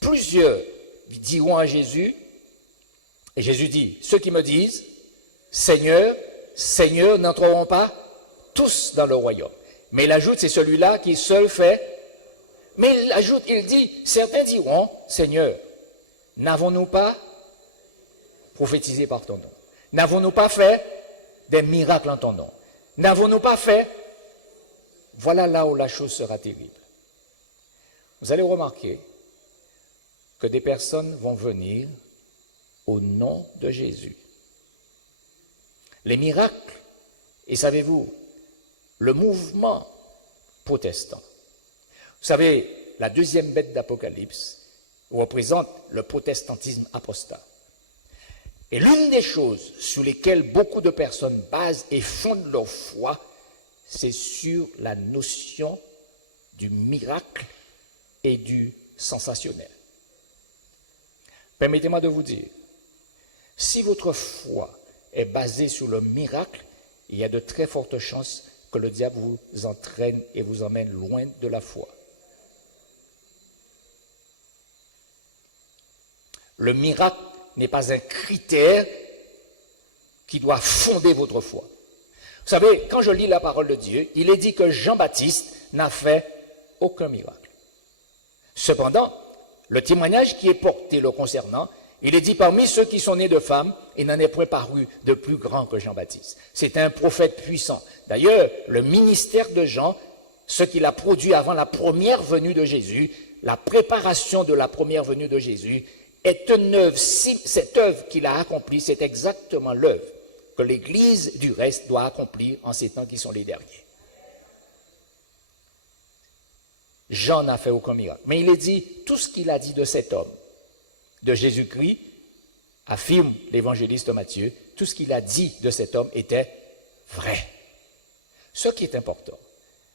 plusieurs diront à Jésus, et Jésus dit, ceux qui me disent, Seigneur, Seigneur, n'entreront pas tous dans le royaume. Mais il ajoute, c'est celui-là qui seul fait. Mais il ajoute, il dit, certains diront, Seigneur, n'avons-nous pas prophétisé par ton nom? N'avons-nous pas fait des miracles en ton nom? N'avons-nous pas fait? Voilà là où la chose sera terrible. Vous allez remarquer que des personnes vont venir au nom de Jésus. Les miracles, et savez-vous, le mouvement protestant. Vous savez, la deuxième bête d'Apocalypse représente le protestantisme apostat. Et l'une des choses sur lesquelles beaucoup de personnes basent et fondent leur foi, c'est sur la notion du miracle et du sensationnel. Permettez-moi de vous dire, si votre foi est basée sur le miracle, il y a de très fortes chances que le diable vous entraîne et vous emmène loin de la foi. Le miracle n'est pas un critère qui doit fonder votre foi. Vous savez, quand je lis la parole de Dieu, il est dit que Jean-Baptiste n'a fait aucun miracle. Cependant, le témoignage qui est porté le concernant, il est dit parmi ceux qui sont nés de femmes, il n'en est point paru de plus grand que Jean-Baptiste. C'est un prophète puissant. D'ailleurs, le ministère de Jean, ce qu'il a produit avant la première venue de Jésus, la préparation de la première venue de Jésus, est une œuvre. Cette œuvre qu'il a accomplie, c'est exactement l'œuvre que l'Église du reste doit accomplir en ces temps qui sont les derniers. Jean n'a fait aucun miracle. Mais il est dit, tout ce qu'il a dit de cet homme, de Jésus-Christ, affirme l'évangéliste Matthieu, tout ce qu'il a dit de cet homme était vrai. Ce qui est important,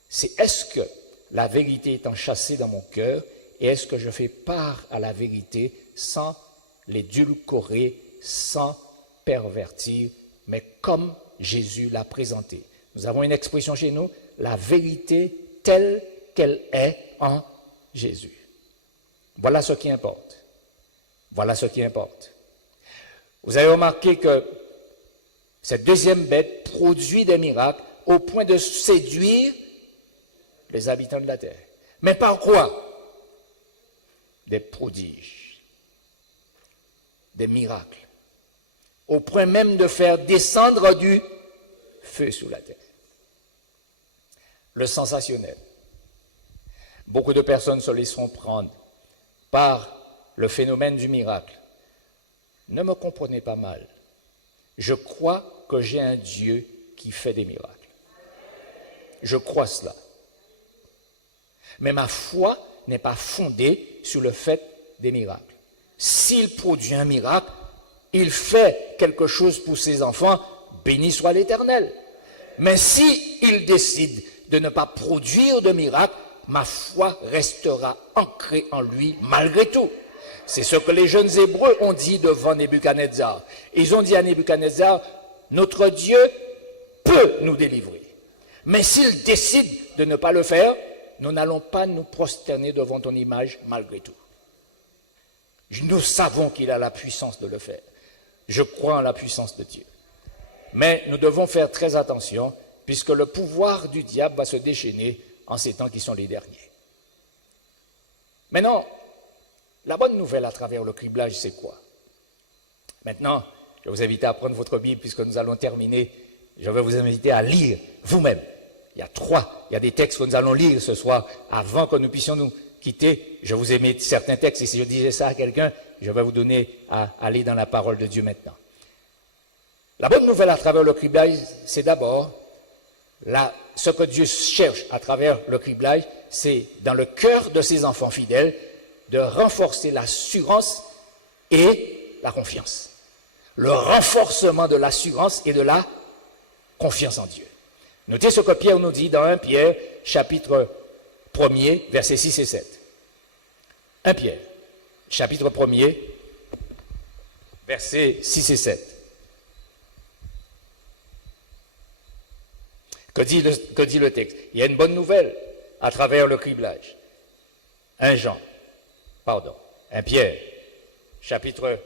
c'est est-ce que la vérité est enchâssée dans mon cœur et est-ce que je fais part à la vérité sans l'édulcorer, sans pervertir, mais comme Jésus l'a présenté. Nous avons une expression chez nous, la vérité telle qu'elle est en Jésus. Voilà ce qui importe. Voilà ce qui importe. Vous avez remarqué que cette deuxième bête produit des miracles au point de séduire les habitants de la terre. Mais par quoi? Des prodiges, des miracles, au point même de faire descendre du feu sous la terre. Le sensationnel. Beaucoup de personnes se laisseront prendre par le phénomène du miracle. Ne me comprenez pas mal. Je crois que j'ai un Dieu qui fait des miracles. Je crois cela. Mais ma foi n'est pas fondée sur le fait des miracles. S'il produit un miracle, il fait quelque chose pour ses enfants, béni soit l'Éternel. Mais s'il décide de ne pas produire de miracle, ma foi restera ancrée en lui malgré tout. C'est ce que les jeunes Hébreux ont dit devant Nebuchadnezzar. Ils ont dit à Nebuchadnezzar, notre Dieu peut nous délivrer. Mais s'il décide de ne pas le faire, nous n'allons pas nous prosterner devant ton image malgré tout. Nous savons qu'il a la puissance de le faire. Je crois en la puissance de Dieu. Mais nous devons faire très attention, puisque le pouvoir du diable va se déchaîner en ces temps qui sont les derniers. Maintenant, la bonne nouvelle à travers le criblage, c'est quoi? Maintenant, je vais vous inviter à prendre votre Bible, puisque nous allons terminer. Je vais vous inviter à lire vous-même. Il y a des textes que nous allons lire ce soir, avant que nous puissions nous quitter. Je vous ai mis certains textes, et si je disais ça à quelqu'un, je vais vous donner à aller dans la parole de Dieu maintenant. La bonne nouvelle à travers le criblage, c'est d'abord, ce que Dieu cherche à travers le criblage, c'est dans le cœur de ses enfants fidèles, de renforcer l'assurance et la confiance. Le renforcement de l'assurance et de la confiance en Dieu. Notez ce que Pierre nous dit dans 1 Pierre, chapitre 1er, versets 6 et 7. 1 Pierre, chapitre 1er, versets 6 et 7. Que dit le texte? Il y a une bonne nouvelle à travers le criblage. 1 Pierre, chapitre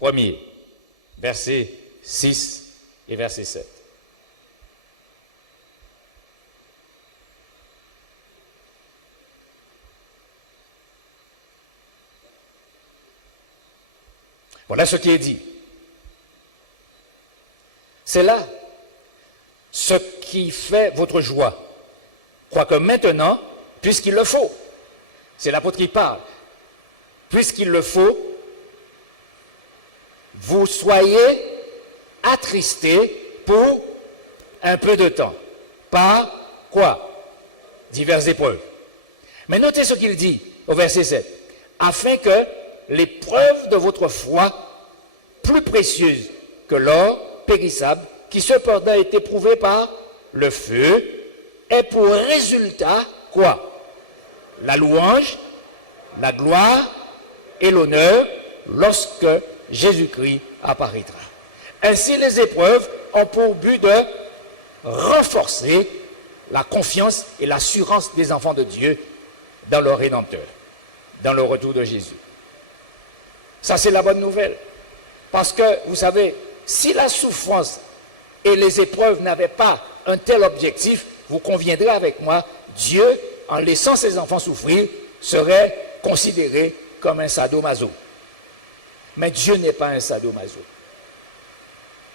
1er, versets 6 et verset 7. Voilà ce qui est dit. C'est là ce qui fait votre joie. Quoique maintenant, puisqu'il le faut, c'est l'apôtre qui parle, puisqu'il le faut, vous soyez attristés pour un peu de temps. Par quoi? Diverses épreuves. Mais notez ce qu'il dit au verset 7. Afin que l'épreuve de votre foi, plus précieuse que l'or périssable, qui cependant est éprouvé par le feu, ait pour résultat quoi? La louange, la gloire et l'honneur lorsque Jésus-Christ apparaîtra. Ainsi, les épreuves ont pour but de renforcer la confiance et l'assurance des enfants de Dieu dans leur Rédempteur, dans le retour de Jésus. Ça, c'est la bonne nouvelle. Parce que, vous savez, si la souffrance et les épreuves n'avaient pas un tel objectif, vous conviendrez avec moi, Dieu, en laissant ses enfants souffrir, serait considéré comme un sadomaso. Mais Dieu n'est pas un sadomaso.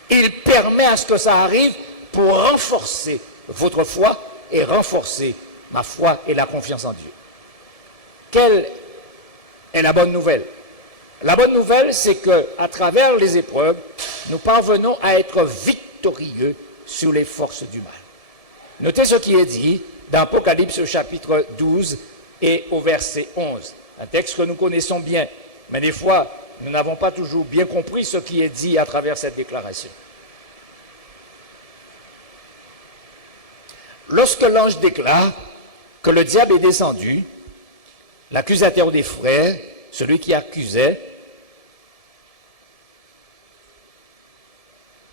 Il permet à ce que ça arrive pour renforcer votre foi et renforcer ma foi et la confiance en Dieu. Quelle est la bonne nouvelle? La bonne nouvelle, c'est qu'à travers les épreuves, nous parvenons à être victorieux sur les forces du mal. Notez ce qui est dit dans Apocalypse au chapitre 12 et au verset 11. Un texte que nous connaissons bien, mais des fois, nous n'avons pas toujours bien compris ce qui est dit à travers cette déclaration. Lorsque l'ange déclare que le diable est descendu, l'accusateur des frères, celui qui accusait,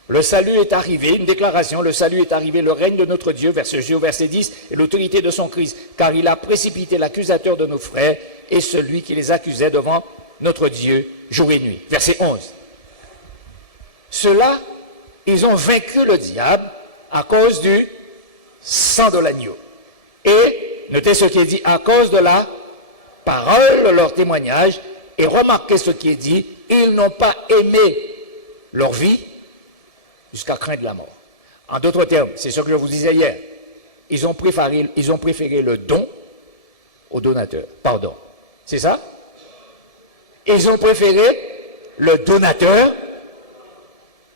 le salut est arrivé, une déclaration, le salut est arrivé, le règne de notre Dieu, verset 10, et l'autorité de son Christ, car il a précipité l'accusateur de nos frères et celui qui les accusait devant notre Dieu jour et nuit. Verset 11. Ceux-là, ils ont vaincu le diable à cause du sang de l'agneau. Et, notez ce qui est dit, à cause de la parole de leur témoignage, et remarquez ce qui est dit, ils n'ont pas aimé leur vie jusqu'à craindre la mort. En d'autres termes, c'est ce que je vous disais hier, ils ont préféré le don au donateur. Pardon. C'est ça? Ils ont préféré le donateur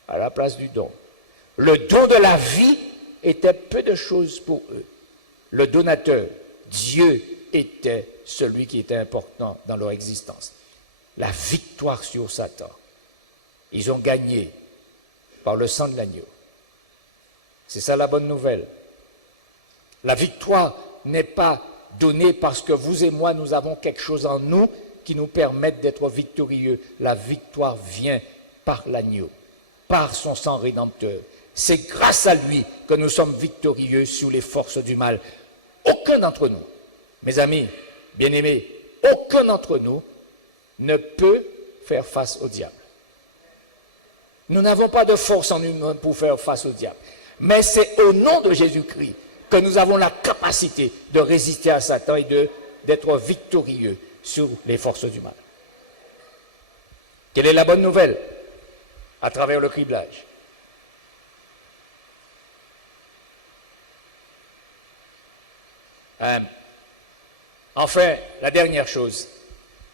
à la place du don. Le don de la vie était peu de choses pour eux. Le donateur, Dieu, était celui qui était important dans leur existence. La victoire sur Satan. Ils ont gagné par le sang de l'agneau. C'est ça la bonne nouvelle. La victoire n'est pas donnée parce que vous et moi, nous avons quelque chose en nous qui nous permettent d'être victorieux. La victoire vient par l'agneau, par son sang rédempteur. C'est grâce à lui que nous sommes victorieux sur les forces du mal. Aucun d'entre nous, mes amis, bien-aimés, aucun d'entre nous ne peut faire face au diable. Nous n'avons pas de force en nous pour faire face au diable. Mais c'est au nom de Jésus-Christ que nous avons la capacité de résister à Satan et d'être victorieux sur les forces du mal. Quelle est la bonne nouvelle à travers le criblage? Enfin, la dernière chose,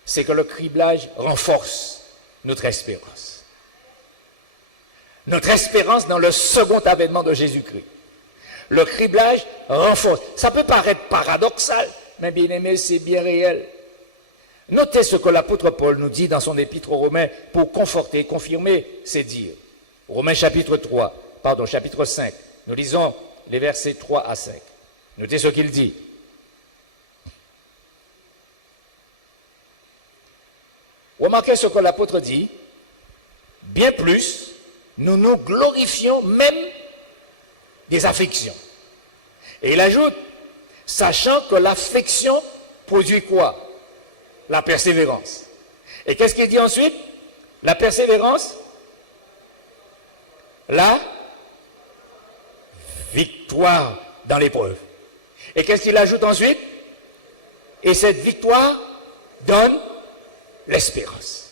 c'est que le criblage renforce notre espérance. Notre espérance dans le second avènement de Jésus-Christ. Le criblage renforce. Ça peut paraître paradoxal, mais bien aimé, c'est bien réel. Notez ce que l'apôtre Paul nous dit dans son épître aux Romains pour conforter, confirmer ses dires. Romains chapitre 5. Nous lisons les versets 3 à 5. Notez ce qu'il dit. Remarquez ce que l'apôtre dit. Bien plus, nous nous glorifions même des afflictions. Et il ajoute, sachant que l'affliction produit quoi? La persévérance. Et qu'est-ce qu'il dit ensuite? La persévérance, la victoire dans l'épreuve. Et qu'est-ce qu'il ajoute ensuite? Et cette victoire donne l'espérance.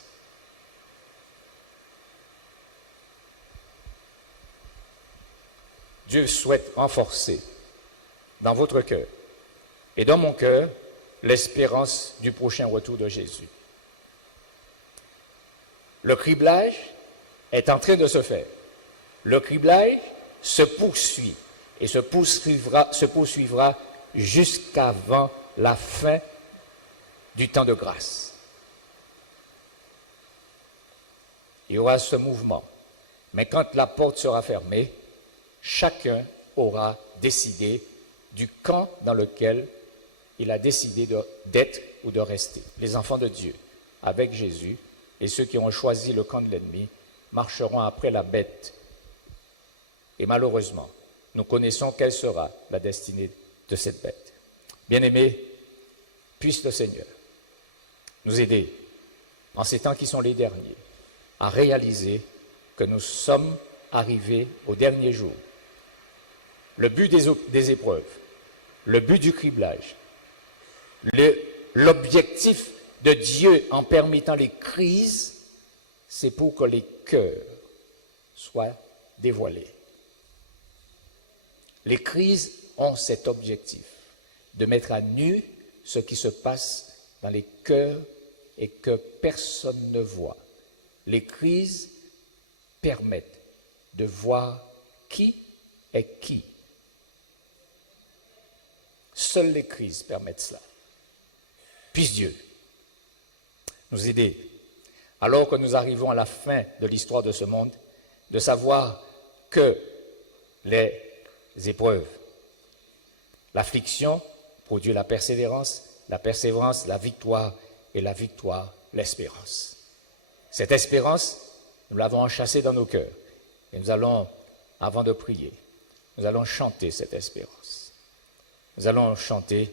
Dieu souhaite renforcer dans votre cœur et dans mon cœur l'espérance du prochain retour de Jésus. Le criblage est en train de se faire. Le criblage se poursuit et se poursuivra jusqu'avant la fin du temps de grâce. Il y aura ce mouvement. Mais quand la porte sera fermée, chacun aura décidé du camp dans lequel il a décidé d'être ou de rester. Les enfants de Dieu, avec Jésus, et ceux qui ont choisi le camp de l'ennemi, marcheront après la bête. Et malheureusement, nous connaissons quelle sera la destinée de cette bête. Bien-aimés, puisse le Seigneur nous aider, en ces temps qui sont les derniers, à réaliser que nous sommes arrivés au dernier jour. Le but des épreuves, le but du criblage, l'objectif de Dieu en permettant les crises, c'est pour que les cœurs soient dévoilés. Les crises ont cet objectif, de mettre à nu ce qui se passe dans les cœurs et que personne ne voit. Les crises permettent de voir qui est qui. Seules les crises permettent cela. Puisse Dieu nous aider, alors que nous arrivons à la fin de l'histoire de ce monde, de savoir que les épreuves, l'affliction produit la persévérance, la victoire, et la victoire, l'espérance. Cette espérance, nous l'avons enchâssée dans nos cœurs. Et nous allons, avant de prier, nous allons chanter cette espérance. Nous allons chanter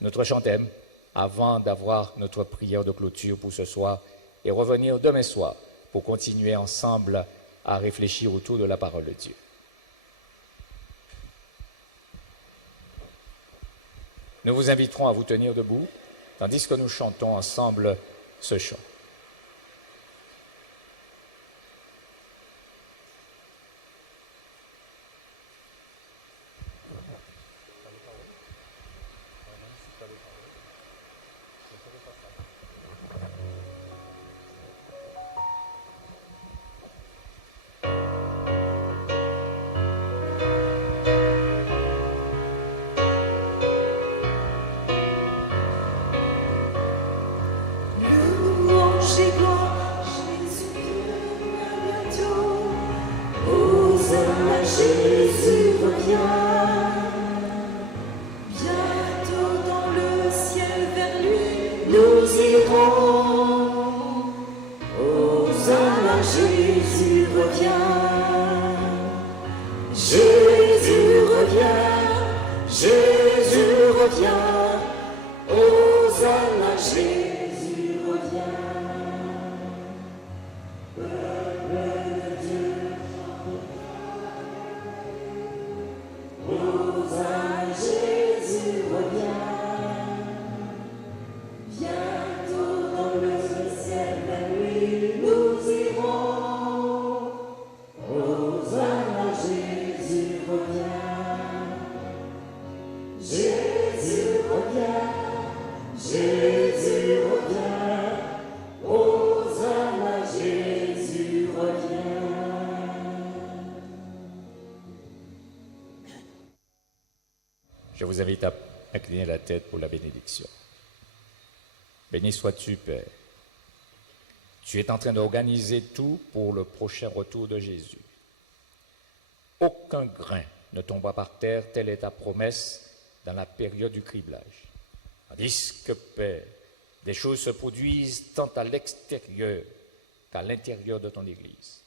notre chantème avant d'avoir notre prière de clôture pour ce soir et revenir demain soir pour continuer ensemble à réfléchir autour de la parole de Dieu. Nous vous inviterons à vous tenir debout tandis que nous chantons ensemble ce chant. Louange Jésus revient, Jésus revient, Hosanna, Jésus revient. Peuple de Dieu, Hosanna, Jésus revient. Bientôt dans le ciel, la nuit, nous irons. Hosanna, Jésus revient. Jésus revient. Jésus revient. Hosanna, Jésus revient. Je vous invite à incliner la tête pour la bénédiction. Béni sois-tu, Père. Tu es en train d'organiser tout pour le prochain retour de Jésus. Aucun grain ne tombera par terre, telle est ta promesse dans la période du criblage. Tandis que, Père, des choses se produisent tant à l'extérieur qu'à l'intérieur de ton Église.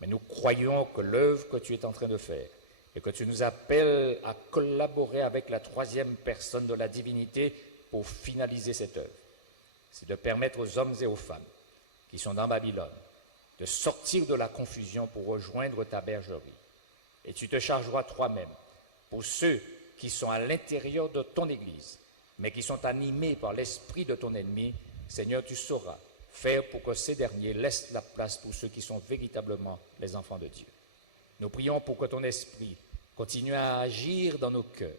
Mais nous croyons que l'œuvre que tu es en train de faire et que tu nous appelles à collaborer avec la troisième personne de la divinité pour finaliser cette œuvre, c'est de permettre aux hommes et aux femmes qui sont dans Babylone de sortir de la confusion pour rejoindre ta bergerie. Et tu te chargeras toi-même pour ceux qui sont à l'intérieur de ton Église, mais qui sont animés par l'esprit de ton ennemi. Seigneur, tu sauras faire pour que ces derniers laissent la place pour ceux qui sont véritablement les enfants de Dieu. Nous prions pour que ton esprit continue à agir dans nos cœurs,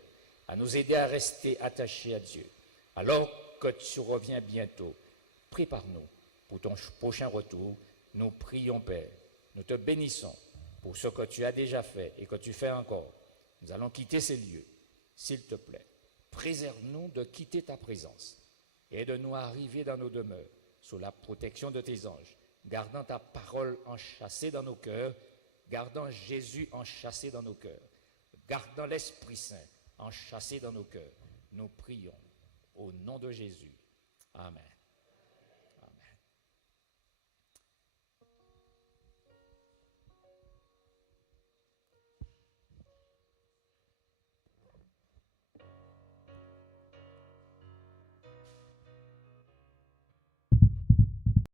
à nous aider à rester attachés à Dieu. Alors que tu reviens bientôt, prépare-nous pour ton prochain retour. Nous prions, Père, nous te bénissons pour ce que tu as déjà fait et que tu fais encore. Nous allons quitter ces lieux. S'il te plaît, préserve-nous de quitter ta présence et de nous arriver dans nos demeures sous la protection de tes anges, gardant ta parole enchâssée dans nos cœurs, gardant Jésus enchâssé dans nos cœurs, gardant l'Esprit Saint enchâssé dans nos cœurs. Nous prions au nom de Jésus. Amen.